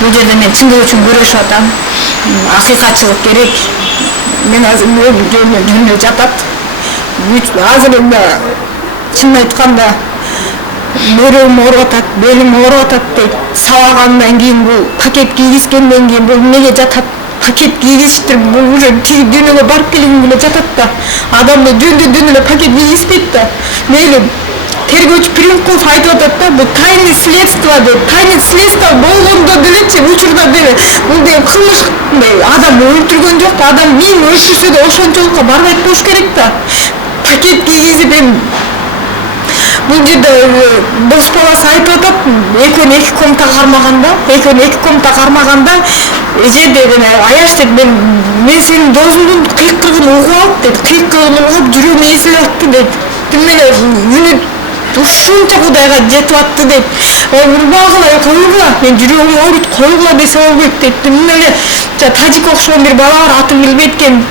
Бул жерде мен чындык үчүн күрөшүп атам. Акыйкатчылык керек. Мен азыр жөнү жатат. Азыр чынын айтканда бөөрөм ооруп атат, белим ооруп атат дейт. Сабагандан кийин бул пакет кийгизгенден кийин бул эмнеге жатат? Пакет кийгизиптир, бул уже тиги дүйнөгө барып келген эле жатат да. Адамды жөндөн эле пакет кийгизбейт да. Мейли тергөөчү Примкулов айтып атат да, бул тайный следствие деп. Тайный следствие болгондо делечи, учурда деле бул деген кылмыш адам өлтүргөн жок да, адам миң өчүрсө да ошончолукка барбайт болуш керек да. Пакет кийгизип бул жерде дос баласы айтып атат, экөөнү эки комната кармаганда, жерде Аяш дейт, мен сенин досуңдун кыйкырыгын угуп алып дейт, кыйкырыгын угуп жүрөгүм эзилип атты дейт. Тим эле үнү ушунча Кудайга жетип атты дейт. Урбагыла, койгула, мен жүрөгүм ооруйт, койгула десе болбойт дейт. Тим эле Тажик окшогон бир бала бар, атын билбейт экен.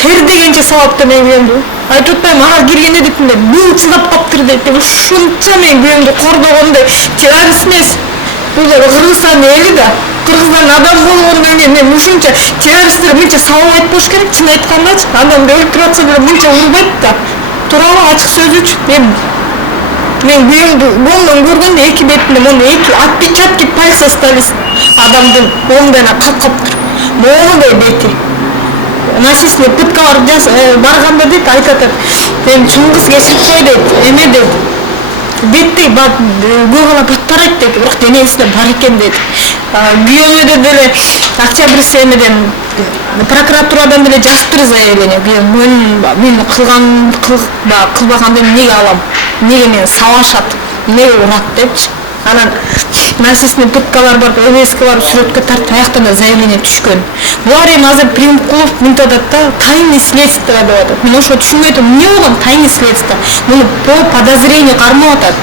Тер дегенче сабапты мен күйөөмдү. Айтып атпайм, ага киргенде дейт, бул чыдап каптыр дейт. Ушунча мен күйөөмдү кордогондой террорист эмес. Бул Кыргызстандын эли да. Кыргызстан адам болгондон кийин мен ушунча террористтер мынча сабабайт болуш керек, чын айткандачы. Адамды өлтүрүп атса деле мынча урбайт да. Туурабы, ачык сөзүчү. Мен күйөөмдү голдон көргөндө эки бетинде мону эки отпечатки пальца остались. Адамдын оңдойна кап-каптыр. Моундай бети. Насильственный пыткалар барганда дейт, айтат. Мен Чыңгыз кесипкөй дейт, эме дейт. Бетти көбүнө баттарайт дейт, бирок денесинде бар экен дейт. Күйөөмө деле Октябрьский эмеден прокуратурадан деле жазыптыр заявление. Мен кылбаганды эмнеге алам? Эмнеге мени сабашат? Эмнеге урат депчи. Анан насильственный пыткалар бар, ОБСК бар, сүрөткө тартып аяктан да заявление түшкөн. Булар эми азыр Примкулов мынтип атат да, тайный следствие деп атат. Мен ошо түшүнбөй атам, эмне болгон тайный следствие? Муну по подозрению кармап атат.